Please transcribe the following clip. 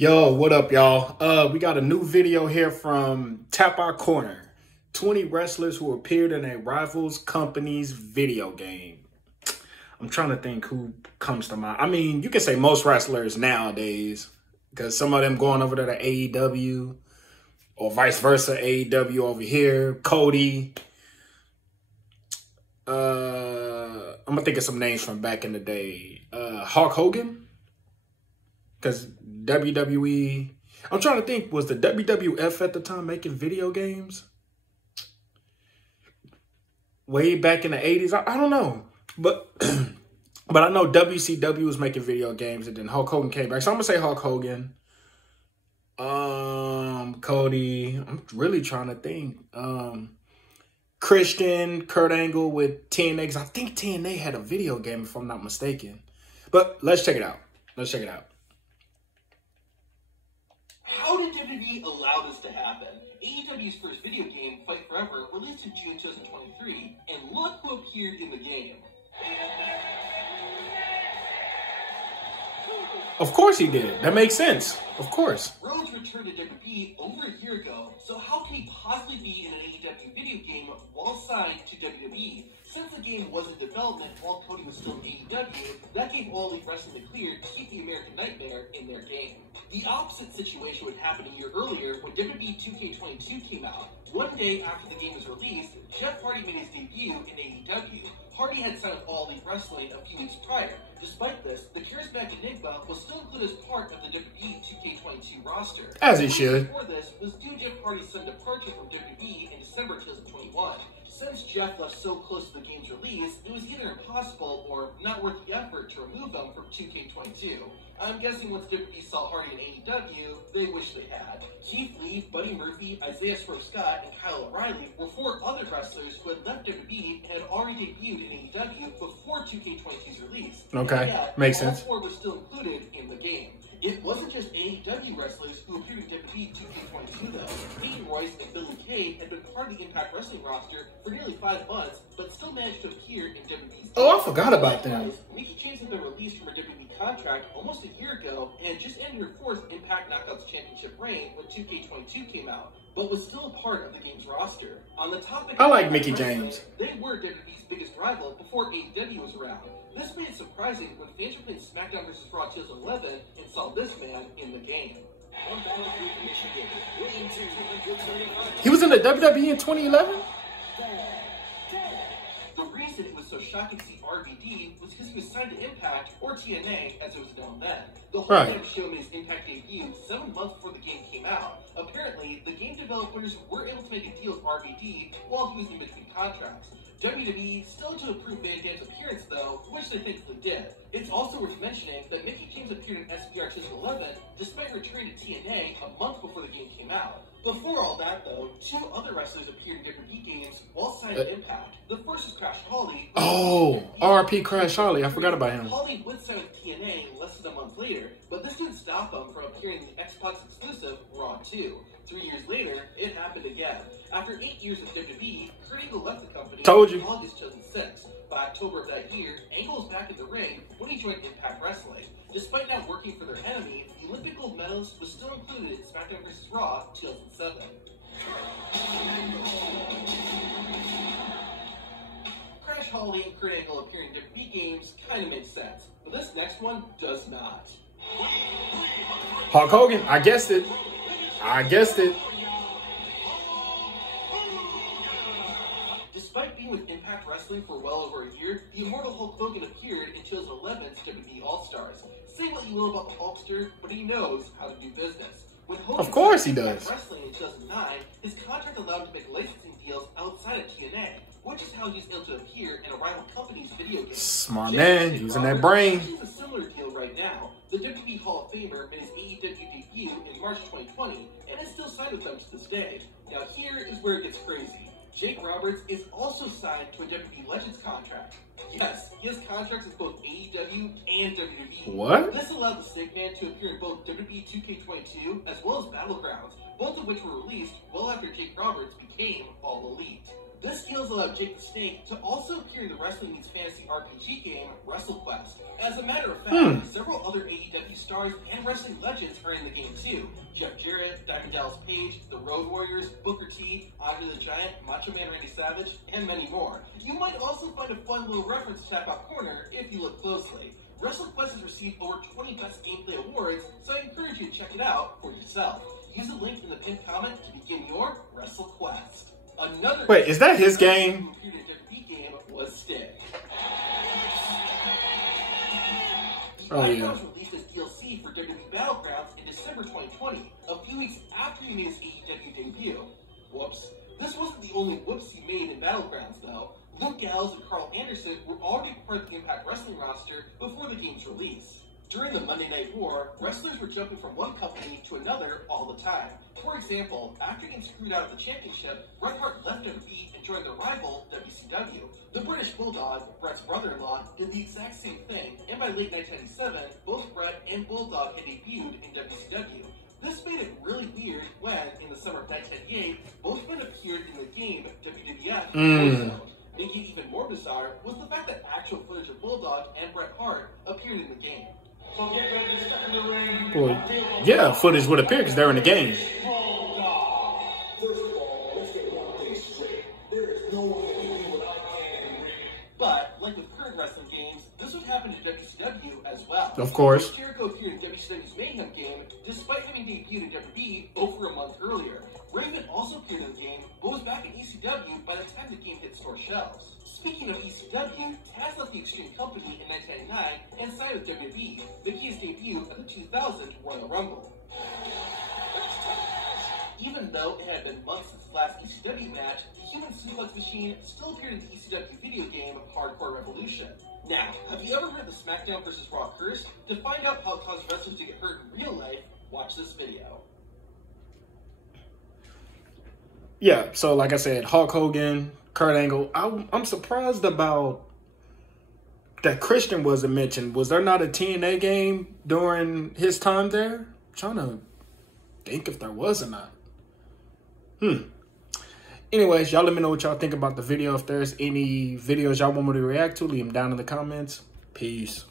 Yo, what up, y'all? We got a new video here from Tap Our Corner. 20 wrestlers who appeared in a rival's company's video game. I'm trying to think who comes to mind. I mean, you can say most wrestlers nowadays, because some of them going over there to AEW or vice versa, AEW over here. Cody. I'm gonna think of some names from back in the day. Hulk Hogan. Because WWE, I'm trying to think, was the WWF at the time making video games? Way back in the 80s? I don't know. But but I know WCW was making video games, and then Hulk Hogan came back. So I'm going to say Hulk Hogan. Cody. I'm really trying to think. Christian, Kurt Angle with TNA. 'Cause I think TNA had a video game, if I'm not mistaken. But let's check it out. Let's check it out. How did WWE allow this to happen? AEW's first video game, Fight Forever, released in June 2023, and look who appeared in the game. Of course he did. That makes sense. Of course. Rhodes returned to WWE over a year ago, so how can he possibly be in an AEW video game while signed to WWE? Since the game was in development while Cody was still in AEW, that gave All Elite Wrestling the clear to keep the American Nightmare in their game. The opposite situation would happen a year earlier when WWE 2K22 came out. One day after the game was released, Jeff Hardy made his debut in AEW. Hardy had signed with All Elite Wrestling a few weeks prior. Despite this, the charismatic Enigma was still included as part of the WWE 2K22 roster. As he should. Before this was due Jeff Hardy's sudden departure from WWE in December 2021. Since Jeff left so close to the game's release, it was either impossible or not worth the effort to remove them from 2K22. I'm guessing once WWE saw Hardy in AEW, they wish they had. Keith Lee, Buddy Murphy, Isaiah Swerve Scott, and Kyle O'Reilly were four other wrestlers who had left WWE and had already debuted in AEW before 2K22's release. Okay, yet, makes sense. All four were still included in the game. It wasn't just AEW wrestlers who appeared in WWE 2K22 though. Peyton Royce and Billy Kay had been part of the Impact Wrestling roster for nearly 5 months, but still managed to appear in WWE's. Oh, I forgot about them. Mickie James had been released from her WWE contract almost a year ago and just ended her 4th Impact Knockouts Championship reign when 2K22 came out, but was still a part of the game's roster. On the topic I like of Mickie wrestling, James. They were WWE's biggest rival before AEW was around. This made it surprising when fans were playing SmackDown vs. Raw 2011 and saw this man in the game. He was in the WWE in 2011? The reason it was so shocking to see RVD was because he was signed to Impact, or TNA as it was known then. The whole game show made his Impact debut 7 months before the game came out. Apparently, the game developers were able to make a deal with RVD while he was in between contracts. WWE still had to approve Van Dam's appearance though, which they thankfully did. It's also worth mentioning that Mickie James appeared in SPR 2011 despite returning to TNA a month before the game came out. Before all that though, 2 other wrestlers appeared in WWE games while signed to Impact. The first was Crash Holly. Oh, RP Crash Holly. I forgot about him. Holly would sign with TNA less than a month later, but this didn't stop him from appearing in the Xbox exclusive Raw 2. 3 years later, it happened again. After 8 years with WWE, Kurt Angle left the company in August 2006. By October of that year, Angle was back in the ring when he joined Impact Wrestling. Despite not working for their enemy, the Olympic gold medalist was still included in SmackDown vs. Raw 2007. Crash Holly and Kurt Angle appearing in WWE games kind of makes sense, but this next one does not. Hulk Hogan. I guessed it. I guessed it. Despite being with Impact Wrestling for well over a year, the immortal Hulk Hogan appeared in 2011's WWE All-Stars. Say what you will about the Hulkster, but he knows how to do business. When Hogan of course he Impact does. Wrestling in 2009, his contract allowed him to make licensing deals outside of TNA, which is how he was able to appear in a rival company's video game. Smart man, using that brain. He's a similar deal right now. The WWE Hall of Famer made his AEW debut in March 2020 and is still signed with them to this day. Now here is where it gets crazy. Jake Roberts is also signed to a WWE Legends contract. Yes, he has contracts with both AEW and WWE. What? This allowed the Sick Man to appear in both WWE 2K22 as well as Battlegrounds, both of which were released well after Jake Roberts became All Elite. This deal's allowed Jake the Snake to also appear in the Wrestling Meets Fantasy RPG game, WrestleQuest. As a matter of fact, several other AEW stars and wrestling legends are in the game too. Jeff Jarrett, Diamond Dallas Page, the Road Warriors, Booker T, Andre the Giant, Macho Man Randy Savage, and many more. You might also find a fun little reference to Tap Out Corner if you look closely. WrestleQuest has received over 20 Best Gameplay awards, so I encourage you to check it out for yourself. Use the link in the pinned comment to begin your WrestleQuest. Another Wait, is that his game? Game was Stick. Oh yeah. Was released as DLC for WWE Battlegrounds in December 2020, a few weeks after he made his AEW debut. Whoops. This wasn't the only whoops he made in Battlegrounds, though. Luke Gallows and Carl Anderson were already part of the Impact Wrestling roster before the game's release. During the Monday Night War, wrestlers were jumping from one company to another all the time. For example, after getting screwed out of the championship, Bret Hart left WWE and joined their rival, WCW. The British Bulldog, Bret's brother-in-law, did the exact same thing, and by late 1997, both Bret and Bulldog had debuted in WCW. This made it really weird when, in the summer of 1998, both men appeared in the game WWF Warzone. Making it even more bizarre was the fact that actual footage of Bulldog and Bret Hart appeared in the game. So get ready to step in the ring. Well, yeah, footage would appear because they're in the game. First of all, let's get one thing straight. There is no way we will not in the ring. But, like with current wrestling games, this would happen to WCW as well. Of course. Jericho appeared in WCW's Mayhem game, despite having debuted in WWE over a month earlier. Raven also appeared in the game, but was back in ECW by the time the game hit store shelves. Speaking of ECW, Taz left the Extreme Company in 1999 and signed with WWE, making his debut at the 2000 Royal Rumble. Even though it had been months since the last ECW match, the Human Suplex Machine still appeared in the ECW video game Hardcore Revolution. Now, have you ever heard the SmackDown vs. Raw curse? To find out how it caused wrestlers to get hurt in real life, watch this video. Yeah, so like I said, Hulk Hogan, Kurt Angle. I'm surprised about that Christian wasn't mentioned. Was there not a TNA game during his time there? I'm trying to think if there was or not. Anyways, y'all let me know what y'all think about the video. If there's any videos y'all want me to react to, leave them down in the comments. Peace.